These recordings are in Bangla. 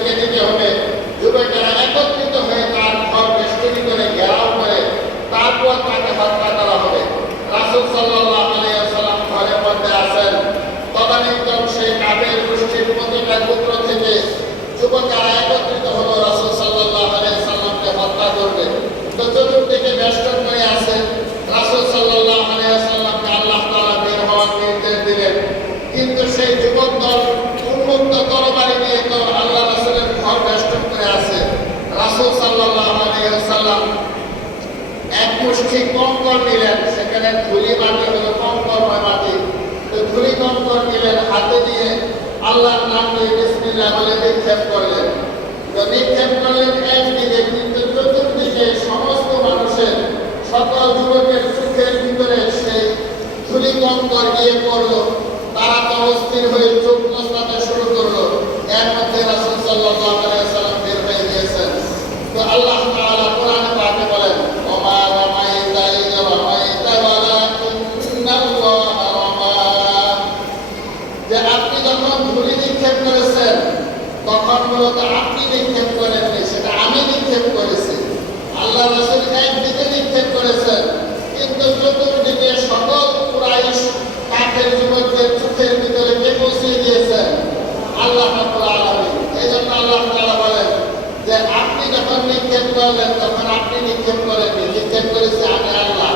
দিকে দিতে হবে। যুবকেরা একত্রিত হয়ে তার ঘর বেষ্টনী করে ঘেরাও করে তারপর তাকে হত্যা করা হবে। রাসূল সাল্লাল্লাহু আলাইহি ওয়াসাল্লাম ঘরের মধ্যে আছেন, তদানীন্তন সেই কাফের গোষ্ঠীর প্রতিটা গোত্র থেকে যুবকেরা একত্রিত হলো রাসূল সাল্লাল্লাহু আলাইহি ওয়াসাল্লামকে হত্যা করবে। তো চতুর্দিকে বেষ্টন করে আছে। রাসূল সাল্লাল্লাহু আলাইহি ওয়াসাল্লামকে আল্লাহ তাআলা বের হওয়ার নির্দেশ দিলেন, কিন্তু সেই যুবক দল উন্মুক্ত তরবারি নিয়ে তো আল্লাহ রাসূলের ঘর বেষ্টন করে আছে। রাসূল সাল্লাল্লাহু আলাইহি ওয়াসাল্লাম এক মুষ্টি কঙ্কর নিলেন, সেখানে ধুলি মাটি হলো কঙ্করময় মাটি, তো ধুলি কঙ্কর নিলেন, হাতে দিয়ে আল্লাহর নাম নিয়ে বিসমিল্লাহ বলে নিক্ষেপ করলেন। তো নিক্ষেপ করলেন একদিকে, কিন্তু চতুর্দিকে সমস্ত মানুষের, সকল যুবকের চোখের ভিতরে সেই ধুলি কঙ্কর গিয়ে পড়লো। তারা তো অস্থির হয়ে চোখ মোছাতে শুরু করলো। এর মধ্যে রাসূল সাল্লাল্লাহু আলাইহি ওয়াসাল্লাম বের হয়ে গিয়েছেন। তো আল্লাহ তাআলা কোরআনে পাকে বলেন, ওমা রামাইতা ইয রামাইতা ওয়ালাকিন্নাল্লাহা রামা, যে আপনি যখন ধুলি নিক্ষেপ করেছেন তখন মূলত আপনি নিক্ষেপ করেননি, সেটা আমি নিক্ষেপ করেছি। আল্লাহ রাসূল একদিকে নিক্ষেপ করেছেন, কিন্তু চতুর্দিকে সকল কুরাইশ কাফের যুবকদের চোখের ভিতরে কে পৌঁছে দিয়েছেন? আল্লাহ রাব্বুল আলামিন। এই জন্য আল্লাহ তাআলা বলেন যে আপনি যখন নিক্ষেপ করলেন তখন আপনি নিক্ষেপ করেননি, নিক্ষেপ করেছে আমি আল্লাহ।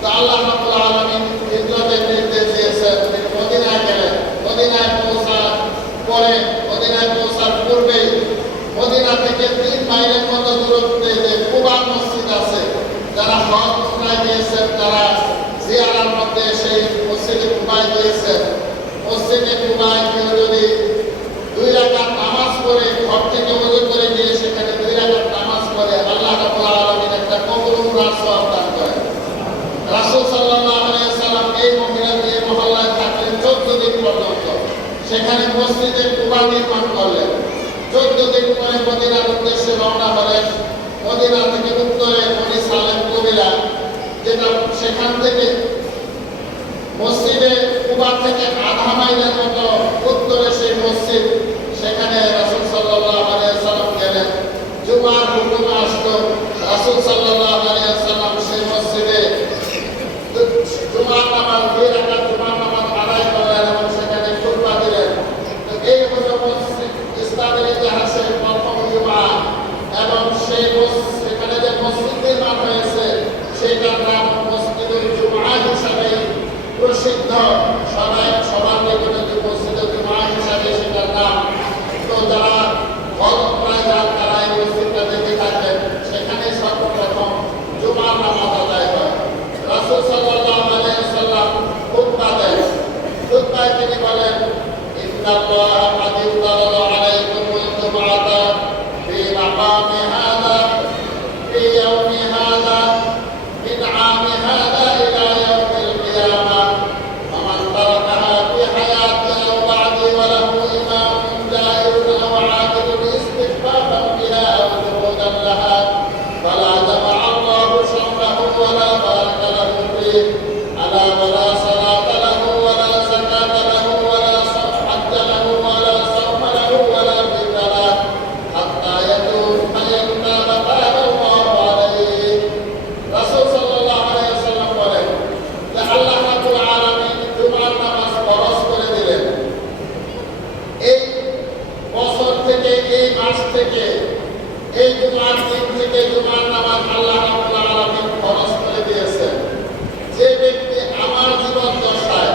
তো আল্লাহ রাব্বুল আলামিন হিজরতের নির্দেশ দিয়েছেন, মদিনায় গেলেন। মদিনায় পৌঁছার পরে, মদিনায় পৌঁছার পূর্বেই মদিনা থেকে 3 মাইলের মতো দূরত্বে যে কুবা মসজিদ আছে, যারা হজ উমরায় গিয়েছেন তারা জিয়ারার মধ্যে সেই মসজিদে কুবায় গিয়েছেন। মসজিদে কুবায় কেউ যদি 2 রাকাত নামাজ পড়ে, ঘর থেকে ওযু করে গিয়ে সেখানে 2 রাকাত নামাজ পড়ে, আল্লাহ রাব্বুল আলামিন একটা কবুল উমরার সওয়াব দান করেন। রাসূল সাল্লাল্লাহু আলাইহি ওয়াসাল্লাম এই মহল্লায় থাকলেন 14 দিন পর্যন্ত। সেখানে মসজিদে কুবা নির্মাণ করলেন। 14 দিন পরে মদিনার উদ্দেশ্যে রওনা হলেন। মদিনা থেকে উত্তরে বনি সালেম কবিলা, যেটা সেখান থেকে মসজিদে কুবা থেকে আধা মাইলের মতো উত্তরে সেই মসজিদ, সেখানে রাসূল সাল্লাল্লাহু আলাইহি ওয়াসাল্লাম গেলেন। জুমার হুকুম আসলো, রাসূল সাল্লাল্লাহু আলাইহি ওয়াসাল্লাম সেই মসজিদে জুমার নামাজ 2 রাকাত জুমার নামাজ আদায় করলেন এবং সেখানে খুতবা দিলেন। তো এই হলো ইসলামের ইতিহাসে প্রথম জুমা, এবং সেই সেখানে যে মসজিদ নির্মাণ হয়েছে সেটার নাম মসজিদুল জুমআ হিসাবে প্রসিদ্ধ। সবার নিকটে যে মসজিদুল জুমআ হিসাবে সেটার নাম। তো যারা হজ উমরায় যান তারা এই মসজিদটা দেখে থাকেন। সেখানে সর্বপ্রথম জুমার নামাজ আদায় হয়। রাসূল সাল্লাল্লাহু আলাইহি ওয়াসাল্লাম খুতবা দেন। খুতবায় তিনি বলেন, ইন্নাল্লাহা কাদ ইফতারাদা আলাইকুমুল জুমআতা ফি মাকামি হাযা ফি ইয়াওমি হাযা মিন আমি হাযা ইলা ইয়াউমিল কিয়ামাহ ফামান তারাকাহা ফি হায়াতি আও বা'দি ওয়া লাহু ইমামুন জাইরুন আও 'আদিলুন ইস্তিগফাফান বিহা আও juhudan laha fala jama'a Allahu shamlahu wa la baraka lahu fihi ala wa la salata lahu wa la zakata lahu wa la hajja lahu wa la sawma lahu wa la birra lahu hatta yatub fayattaba taba Allahu alayhi। রাসূল সাল্লাল্লাহু আলাইহি ওয়াসাল্লাম বলেন যে আল্লাহ রাব্বুল আলামিন জুমার নামাজ ফরজ করে দিলেন। এই বছর থেকে, এই মাস থেকে, এই জুমার দিন থেকে জুমার নামাজ আল্লাহ রাব্বুল আলামিন ফরজ করে দিয়েছেন। যে ব্যক্তি আমার জীবন দশায়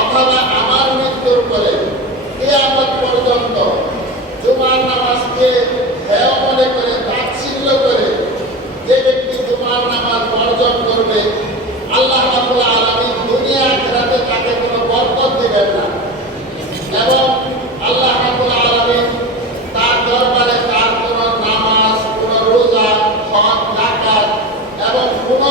অথবা আমার মৃত্যুর পরে কিয়ামত পর্যন্ত জুমার নামাজকে হেয় মনে করে, তাচ্ছিল্য করে যে ব্যক্তি জুমার নামাজ বর্জন করবে, আল্লাহ রাব্বুল আলামিন দুনিয়া আখিরাতে তাকে কোনো বরকত দিবেন না, এবং আল্লাহ রাব্বুল আলামিন তার দরবারে তার কোনো নামাজ, কোনো রোজা, হজ, যাকাত এবং কোনো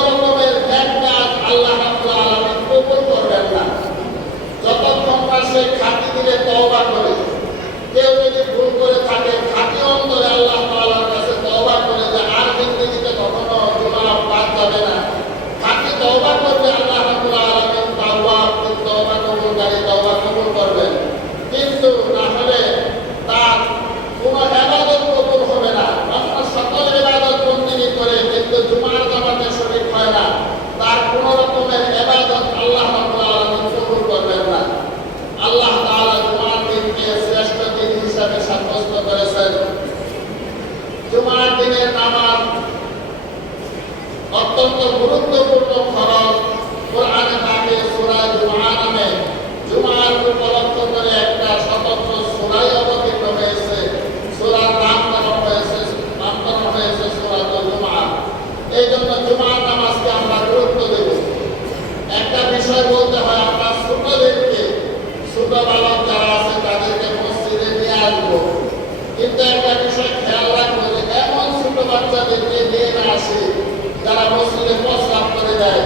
অত্যন্ত গুরুত্বপূর্ণ ফরজ। কোরআনে পাকে সূরা জুমআ নামে জুমআর উপলক্ষ করে একটা স্বতন্ত্র সূরাই অবতীর্ণ হয়েছে। সূরার নামকরণ হয়েছে সূরাতুল জুমআ। এই জন্য জুমআর নামাজকে আমরা গুরুত্ব দেব। একটা বিষয় বলতে হয়, আমরা ছোট বালক যারা আছে তাদেরকে মসজিদে নিয়ে আসবো, কিন্তু একটা বিষয় খেয়াল রাখবো যে এমন ছোট বাচ্চাদেরকে নিয়ে না আসি যারা মসজিদে প্রস্রাব করে দেয়,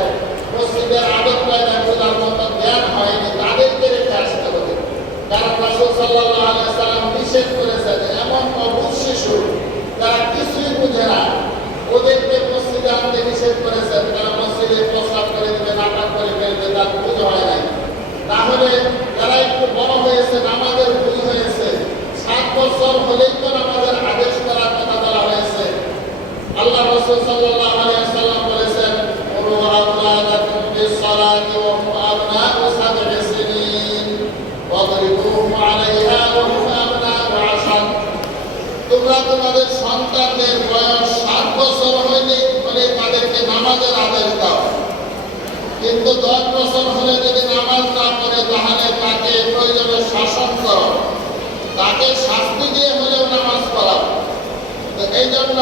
মসজিদের আদব কায়দা বোঝার মতো জ্ঞান হয়নি, তাদেরকে রেখে আসতে হবে। কারণ রাসূল সাল্লাল্লাহু আলাইহি ওয়াসাল্লাম নিষেধ করেছেন এমন অবুঝ শিশু যারা কিছুই বুঝে না, ওদেরকে মসজিদে আনতে নিষেধ করেছেন। তারা মসজিদে প্রস্রাব করে দিবে, নাটক করে ফেলবে, তার বুঝ হয় নাই। তাহলে যারা একটু বড় হয়েছে, নামাজের ভুল হয়েছে, 7 বছর হলেই তো নামাজের আদেশ করার কথা বলা হয়েছে। আল্লাহ রাসূল সাল্লাল্লাহু আলাইহি ওয়াসাল্লাম বলেছেন, মুরু আওলাদাকুম বিস-সালাতি ওয়া হুম আবনাউ 7 সিনিন ওয়াদরিবুহুম আলাইহা ওয়া হুম আবনাউ 10। তোমরা তোমাদের সন্তানদের বয়স 7 বছর হলে তাদেরকে নামাজের আদেশ দাও, কিন্তু 10 বছর হলে যদি নামাজ না পড়ে তাহলে তাকে প্রয়োজনে শাসন করো, তাকে শাস্তি দিয়ে হলেও নামাজ পড়াও। তো এই জন্য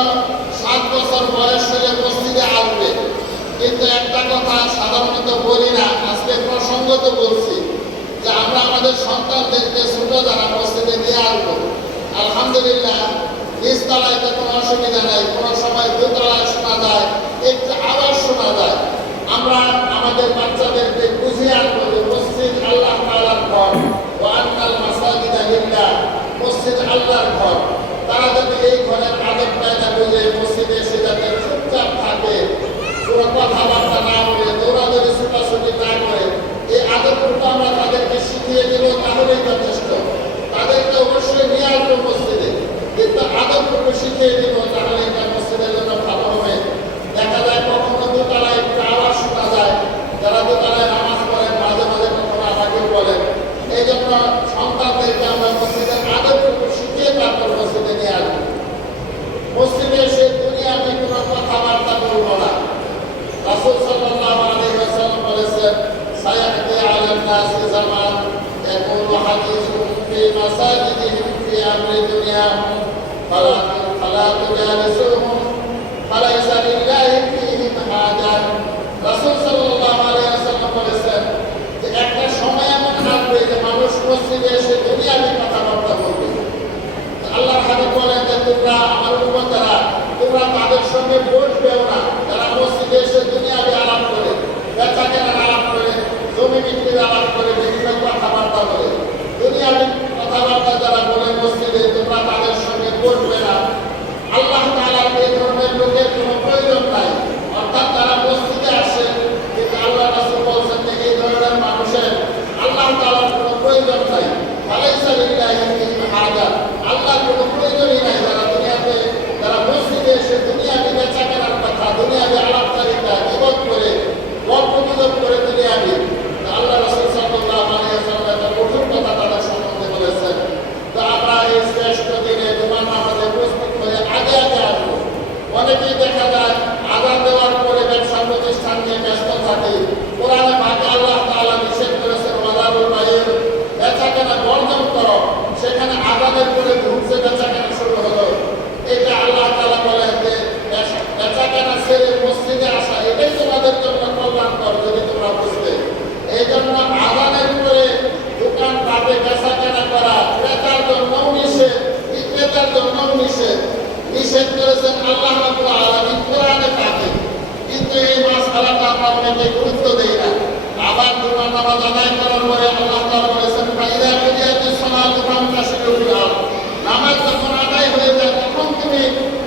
7 বছর বয়স হলে মসজিদে আসবে। কিন্তু একটা কথা সাধারণত বলি না, আজকে প্রসঙ্গত বলছি যে আমরা আমাদের সন্তানদেরকে ছোট যারা মসজিদে নিয়ে আসবো। আলহামদুলিল্লাহ নিচতলায় তো কোনো অসুবিধা নাই, কোনো সময় দোতলায় শোনা যায়, একটু আওয়াজ শোনা যায়। আমরা আমাদের বাচ্চাদেরকে বুঝিয়ে আনবো যে মসজিদ আল্লাহ তাআলার ঘর, ওয়া আন্নাল মাসাজিদা লিল্লাহ, মসজিদ আল্লাহর ঘর। তারা যদি এই ঘরের আদব কায়দা বুঝে মসজিদে এসে যাতে চুপচাপ থাকে, কোনো কথাবার্তা না বলে, দৌড়াদৌড়ি ছুটাছুটি না করে, এই আদবটুকু আমরা তাদেরকে শিখিয়ে দেব, তাহলেই যথেষ্ট। তাদেরকে অবশ্যই নিয়ে আসবো মসজিদে, কিন্তু আদবটুকু শিখিয়ে দেব, তাহলে এটা মসজিদের জন্য ভালো হবে। দেখা যায় কখনো দোতলায় একটু আওয়াজ শোনা যায়, যারা দোতলায় নামাজ পড়েন মাঝে মাঝে কখনো আমাকেও বলেন। এই জন্য সন্তানদেরকে আমরা মসজিদের আদবটুকু শিখিয়ে তারপর মসজিদে নিয়ে আসবো। মসজিদে এসে দুনিয়াতে কোনো কথাবার্তা বলবো না। রাসূল সাল্লাল্লাহু আলাইহি ওয়াসাল্লাম বলেছেন, সায়াতি আলান নাসি জামান ইয়াকুলু হাদিসুহুম ফি মাসাজিদিহিম ফি আমরি দুনিয়াহুম ফালা তুজালিসুহুম ফালাইসা লিল্লাহি ফীহিম হাজা। রাসূল সাল্লাল্লাহু আলাইহি ওয়াসাল্লাম বলেছেন যে একটা সময় এমন আসবে যে মানুষ মসজিদে এসে দুনিয়াবি কথাবার্তা বলবে। আল্লাহর হাবিব বলেন যে তোমরা আমার উম্মতেরা, তোমরা তাদের সঙ্গে বসবেও না যারা মসজিদে এসে দুনিয়াবি আলাপ করে, বেচা কেনার আলাপ করে, জমি বিক্রির আলাপ করে, বিভিন্ন কথাবার্তা বলে, দুনিয়াবি কথাবার্তা যারা বলে মসজিদে, তোমরা তাদের সঙ্গে বসবে না। আল্লাহ তাআলার এই ধরনের লোকের কোনো প্রয়োজন নাই। অর্থাৎ তারা মসজিদে আসে, কিন্তু আল্লাহ রাসূল বলছেন যে এই ধরনের মানুষের আল্লাহ তাআলার কোনো প্রয়োজন নাই। ফালাইসা লিল্লাহি ফীহিম হাজা, আল্লাহর কোনো প্রয়োজনই নাই। যারা মসজিদে এসে দুনিয়াবি বেচা কেনার কথা, দুনিয়াবি আলাপচারিতা, ইবাদত করে, গল্প গুজব করে দুনিয়াবি, আল্লাহ রাসূল সাল্লাল্লাহু আলাইহি ওয়াসাল্লাম একটা কঠোর কথা তাদের সম্বন্ধে বলেছেন। তো আমরা এই শ্রেষ্ঠ দিনে জুমার নামাজে প্রস্তুত হয়ে আগে আসবো। অনেকেই দেখা যায় আযান দেওয়ার পরে ব্যবসা প্রতিষ্ঠান নিয়ে ব্যস্ত থাকে। কোরআনে পাকে আল্লাহ তাআলা নিষেধ করেছেন, ওয়াদারুল বাইর, বেচা কেনা বর্জন করো। সেখানে আযানের পরে ঘুরছে বেচা কেনা শুরু হলো। এটা আল্লাহ তাআলা বলেন যে বেচা কেনা ছেড়ে মসজিদে আসা, এটাই তোমাদের জন্য কল্যাণকর যদি তোমরা বুঝতে। এই জন্য আযানের পরে দোকান পাটে বেচা কেনা করা ক্রেতার জন্যও নিষেধ, বিক্রেতার জন্যও নিষেধ। নিষেধ করেছেন আল্লাহ রাব্বুল আলামিন কোরআনে পাকে, কিন্তু এই মাসআলাটা আমরা অনেকে গুরুত্ব দেই না। আবার জুমার নামাজ আদায় করার পরে আল্লাহ তাআলা বলেছেন, ফাইদা কুদিয়াতিস সালাতু ফান্তাশিরু ফিল আরদ, নামাজ যখন আদায় হয়ে যায় তখন তুমি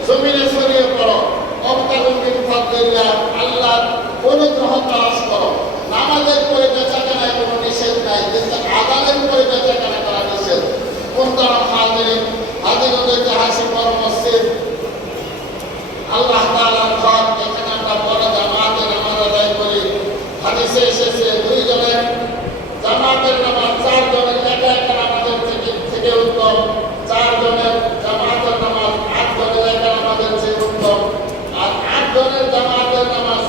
জমিনে ছড়িয়ে পড়ো। ওয়াবতাগু মিন ফাদলিল্লাহ, আল্লাহর অনুগ্রহ তালাশ করো। নামাজের পরে বেচা কেনায় কোনো নিষেধ নাই, কিন্তু আযানের পরে বেচা কেনা করা নিষেধ। মুহতারাম হাজিরিন, হাজিরদের জাহাসি বড় মসজিদ আল্লাহ তাআলার ঘর, এখানে আমরা বড় জামাতে নামাজ আদায় করি। হাদিসে এসেছে 2 জনের জামাতের নামাজ 4 জনের একা একা নামাজের থেকে উত্তম, 4 জনের জামাতের নামাজ 8 জনের একা নামাজের চেয়ে উত্তম, আর 8 জনের জামাতের নামাজ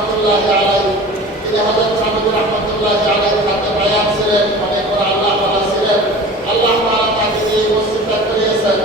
রহমতুল্লাহ আলাইহি, তিনি হযরত সামিদ রহমতুল্লাহ আলাইহি তাকে বায়াত ছিলেন, অনেক বড় আল্লাহ তাআলা ছিলেন। আল্লাহ তাআলা তাকে এই মসজিদটা করিয়েছেন।